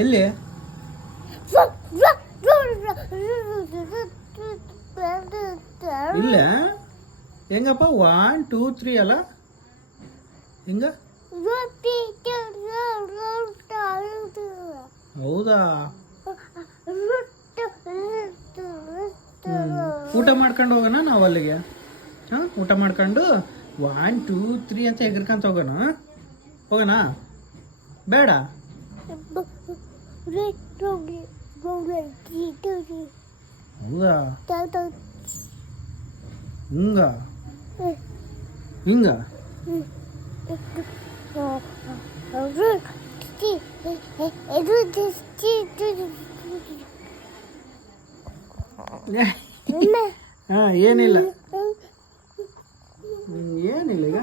ಎಲ್ಲಿ ಇಲ್ಲ ಹೆಂಗಪ್ಪ 1 2 3 ಅಲ್ಲ ಹೆಂಗ ಹೌದಾ ಊಟ ಮಾಡ್ಕೊಂಡು ಹೋಗೋಣ ನಾವು ಅಲ್ಲಿಗೆ ಹಾಂ ಊಟ ಮಾಡ್ಕೊಂಡು 1 2 3 ಅಂತ ಎಗರ್ಕೊಂತ ಹೋಗೋಣ ಹೋಗೋಣ ಬೇಡ ಹೌದಾ ಹಿಂಗ ಹಿಂಗ ಹಾಂ ಏನಿಲ್ಲ ಏನಿಲ್ಲ ಈಗ